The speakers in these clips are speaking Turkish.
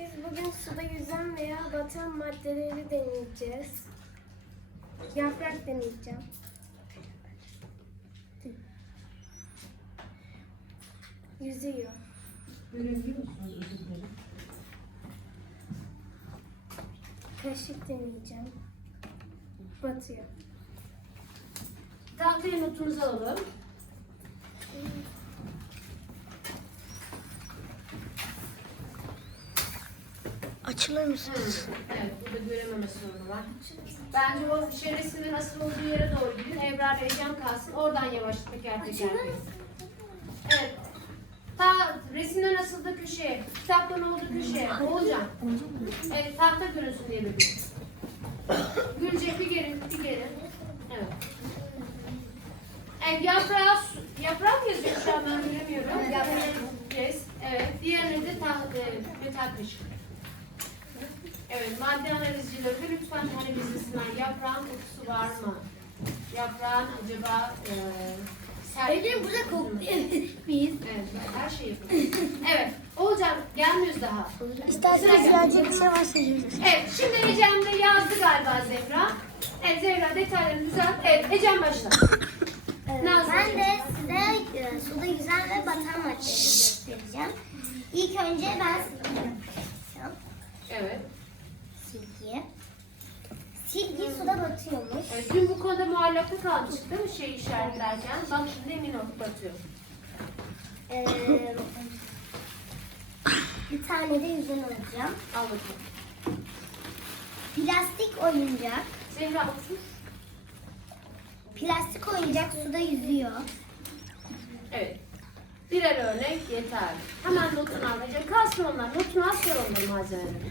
Biz bugün suda yüzen veya batan maddeleri deneyeceğiz. Yaprak deneyeceğim. Yüzüyor. Kaşık deneyeceğim. Batıyor. Tahtaya notunuzu alalım. Açılır mısın? Evet, burada görememe sorunu var. Bence o resmin asıl olduğu yere doğru gidin. Ebrar ve Ecem kalsın. Oradan yavaş teker teker. Evet. Ta resimden asıldığı köşeye, kitaplığın olduğu köşeye. Olacak. Evet, tahta görünsün diye bebeğim. Gülecek bir geri, bir geri. Evet. Evet, yaprağı, yaprak yazıyor şu an ben göremiyorum. Yaprak, yes. Evet, diğerini de ta, e, metal kaşık. Evet, madde analizcileri de lütfen analiz etsinler. Yaprağın kokusu var mı? Yaprağın acaba e, sert Benim burada kokluyor biz. Evet, her şeyi yapıyoruz. Evet, Olcan gelmiyoruz daha. İsterseniz birazcık başlayacağız. Evet, şimdi Ecem de yazdı galiba Zehra. Evet, Zehra detaylarını düzelt. Evet, Ecem başla. Nazlı. Ben de size e, suda yüzen ve batan maddeleri göstereceğim. İlk önce ben yapacağım. Evet. Silgiyi. Silgi suda batıyormuş. evet. Dün bu konuda muallakta kalmıştık değil mi şey işaretlerken? Bak şimdi emin ol batıyor. Ee, bir tane de yüzen alacağım. Al bakalım. Plastik oyuncak. Zehra otur. Plastik oyuncak suda yüzüyor. Evet. Birer örnek yeterli. Hemen notunu al. Ecem kalsın onlar. Notunu al sonra onları malzemeleri.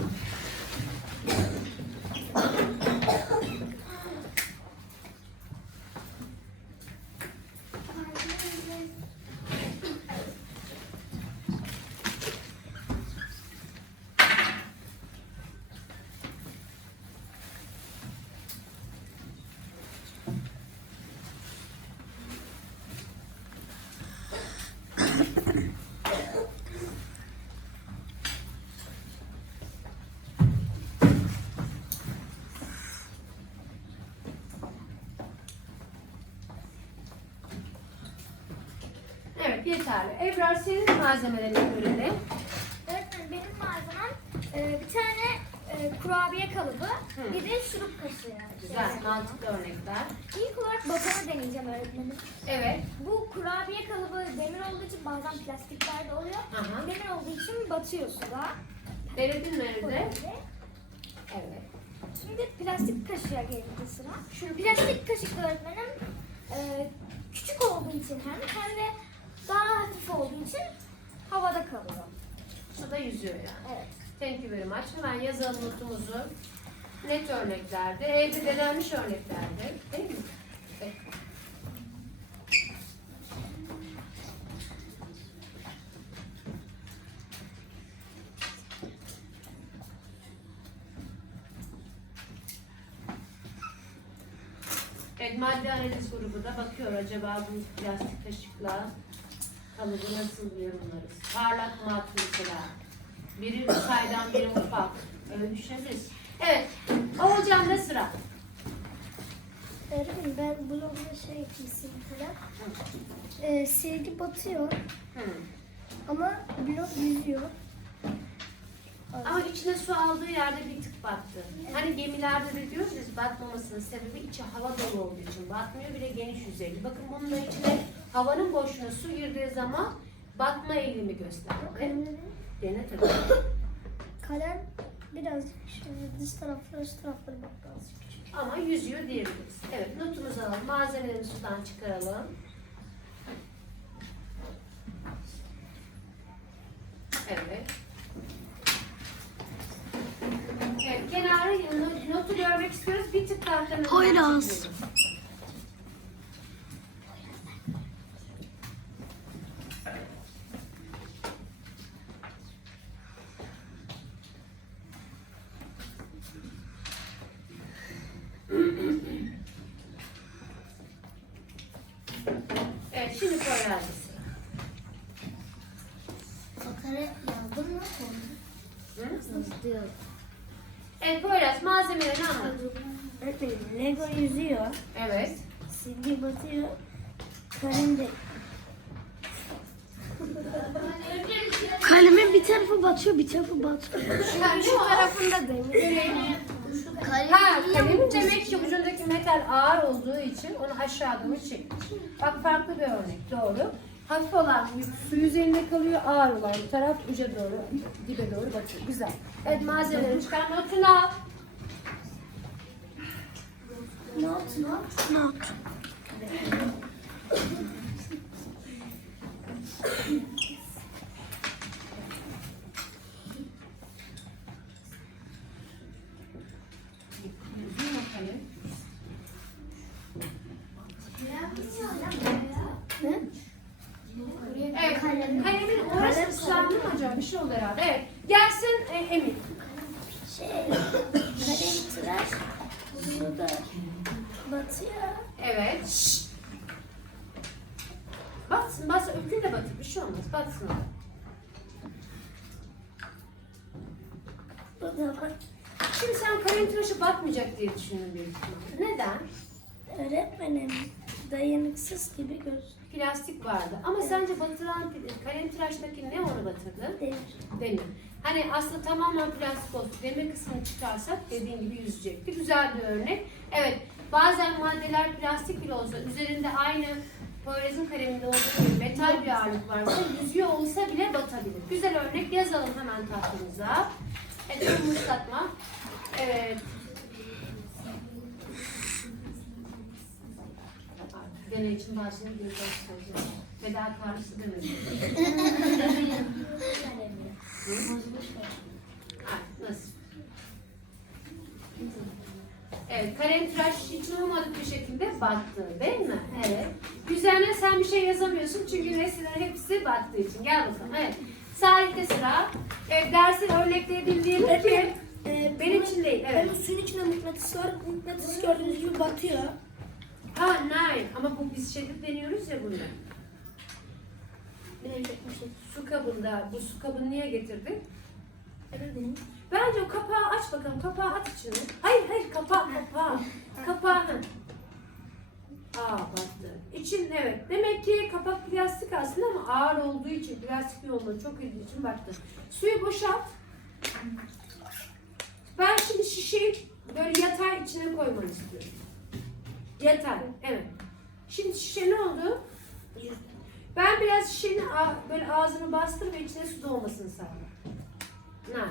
yeterli. Ebrar senin malzemelerini görelim. Öğretmenim benim malzemem e, bir tane e, kurabiye kalıbı, Hı. bir de şurup kaşığı. Güzel, mantıklı örnekler. İlk olarak batanı deneyeceğim öğretmenim. Evet. Bu kurabiye kalıbı demir olduğu için bazen plastikler de oluyor. Aha. Demir olduğu için batıyor suda. Denedin mi evde? Böyle. Evet. Şimdi plastik kaşığa geldi sıra. Şu plastik kaşık öğretmenim e, küçük olduğu için hem hem de daha hafif olduğu için havada kalıyor. Suda yüzüyor yani. Evet. Thank you very much. Hemen yazalım notumuzu. Net örneklerde, evde denenmiş örneklerde. Değil mi? Evet. Evet, madde analiz grubu da bakıyor acaba bu plastik kaşıkla kalıbı nasıl yorumlarız? Parlak mat mesela. Biri saydam, biri ufak. Öyle düşünebiliriz. Evet, Oğulcan'da sıra. Öğretmenim ben blogda şey ekledim falan. Ee, silgi batıyor Hı. ama blok yüzüyor. Ama içine su aldığı yerde bir tık battı. Hani gemilerde de diyoruz biz batmamasının sebebi içi hava dolu olduğu için batmıyor bir de geniş yüzeyli. Bakın bunun da içine havanın boşluğuna su girdiği zaman batma eğilimi gösteriyor. Evet. Dene tabii. Kalem şöyle dış tarafları üst tarafları bak küçük. Ama yüzüyor diyebiliriz. Evet notumuzu alalım. Malzemelerimizi sudan çıkaralım. Evet. Evet, kenarı no- notu görmek istiyoruz. Bir tık tahtanın Poyraz. Evet, şimdi Poyraz'da sıra. Kare yazdın mı? Hı? Yazdım. Evet Poyraz malzemelerini anlat. Öğretmenim Lego yüzüyor. Evet. Silgi batıyor. Kalem de Kalemin bir tarafı batıyor, bir tarafı batıyor. Şu, şu tarafında demir. Ha, kalemin demek ki ucundaki metal ağır olduğu için onu aşağı doğru çekmiş. Bak farklı bir örnek, doğru. Hafif olan yük su yüzeyinde kalıyor, ağır olan bu taraf uca doğru, dibe doğru batıyor. Güzel. Evet malzemeleri çıkar, notunu al. Not, not, not. Düzgün o kalem. Evet, kalemin orası ıslandı mı acaba? Bir şey oldu herhalde. Evet, gelsin e, Emin. Şey, kalem tıraş suda batıyor. Evet. Şşt. Batsın, batsın. Öpün de batır. Bir şey olmaz. Batsın. o. Bu da bat. Şimdi sen kalem tıraşı batmayacak diye düşündün büyük ihtimalle. Neden? Öğretmenim dayanıksız gibi göz Plastik vardı. Ama sence batıran kalem tıraştaki ne onu batırdı? demir. Demir. Hani aslında tamamen plastik olsun. Demir kısmını çıkarsak dediğin gibi yüzecekti. Güzel bir örnek. Evet. Bazen maddeler plastik bile olsa üzerinde aynı Poyraz'ın kaleminde olduğu gibi metal bir ağırlık varsa yüzüyor olsa bile batabilir. Güzel örnek yazalım hemen tahtımıza. Evet, yumuşatma. Evet. Deney için başını bir göstereceğim. Veda karşısı demedim. Nasıl? Evet, kalem tıraş hiç olmadık bir şekilde battı değil mi? Evet. Üzerine sen bir şey yazamıyorsun çünkü resimlerin hepsi battığı için. Gel bakalım. Evet. Salih'te sıra. Evet, dersin örnekleyebildiğim ki benim için değil. Evet. Benim suyun içinde mıknatıs var. Mıknatıs gördüğünüz gibi batıyor. Ha, nein. Ama bu biz şeyde deniyoruz ya bunu. Benim çekmiştim. Su kabında. Bu su kabını niye benim. Bence o kapağı aç bakalım. Kapağı at içine. Hayır hayır kapağı kapağı. Kapağı. hı. Aa battı. İçin evet. Demek ki kapak plastik aslında ama ağır olduğu için plastik yoğunluğu çok ilginç için battı. Suyu boşalt. Ben şimdi şişeyi böyle yatay içine koymanı istiyorum. Yatay. Evet. Şimdi şişe ne oldu? Ben biraz şişenin böyle ağzını bastır ve içine su dolmasını sağla. Ne?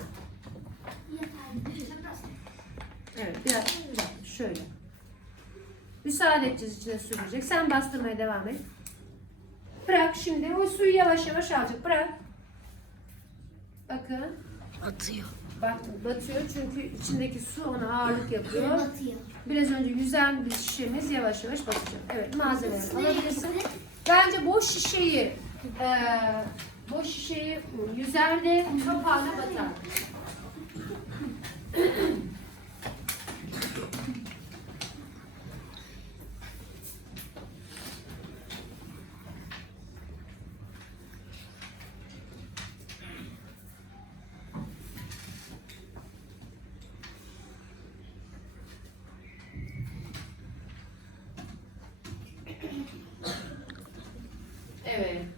Evet, biraz, biraz şöyle. Müsaade edeceğiz içine sürecek. Sen bastırmaya devam et. Bırak şimdi. O suyu yavaş yavaş alacak. Bırak. Bakın. Atıyor. Bak batıyor çünkü içindeki su ona ağırlık yapıyor. Batıyor. Biraz önce yüzen bir şişemiz yavaş yavaş batacak. Evet malzemeleri alabilirsin. Bence boş şişeyi eee boş şişeyi yüzerde kapağına batar.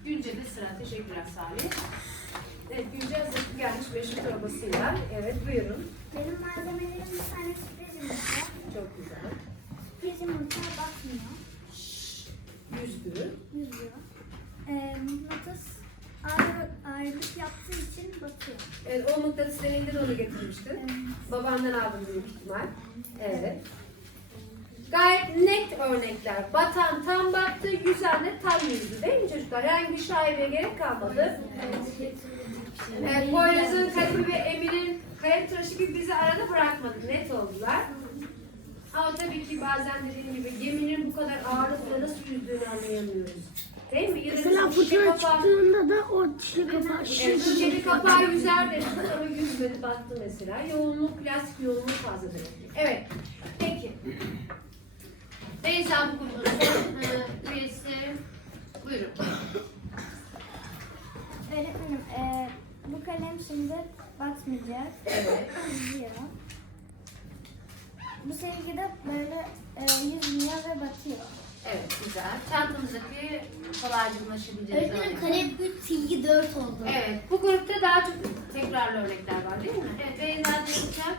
Evet, Gülce'de sıra. Teşekkürler Salih. Evet, Gülce hazır gelmiş meşhur torbasıyla. Evet, buyurun. Benim malzemelerim bir tane sürpriz yumurta. Çok güzel. Sürpriz yumurta bakmıyor. Yüzgü. Yüzüyor. Ee, mıknatıs ağır, ağırlık yaptığı için batıyor. Evet, o mıknatıs deneyinde de onu getirmiştin. Babandan aldım büyük ihtimal. Evet. Gayet net örnekler. Batan tam battı, yüzen de tam yüzdü değil mi çocuklar? Herhangi bir şaibeye gerek kalmadı. Evet, Poyraz'ın, Kadir ve Emir'in kalem tıraşı gibi bizi arada bırakmadı. Net oldular. Ama tabii ki bazen dediğim gibi geminin bu kadar ağırlıkla nasıl yüzdüğünü anlayamıyoruz. Değil mi? Ya da Mesela şişe fırtına çıktığında da o şişe kapağı Evet, şişe şişeli kapağı yüzer dedi ama yüzmedi battı mesela. Yoğunluk, plastik yoğunluğu fazla demek. Evet. Peki. Beyza bu grubun son e, üyesi. Buyurun. Öğretmenim, e, Bu kalem şimdi batmayacak. Evet. Gidiyor. Bu silgi de böyle e, yüzmüyor ve batıyor. Evet güzel. Çantamızdaki kolayca ulaşabileceğiniz Öğretmenim kalem 3, silgi 4 oldu. Evet, bu grupta daha çok tekrarlı örnekler var değil mi? Evet, Beyza Dönüşen.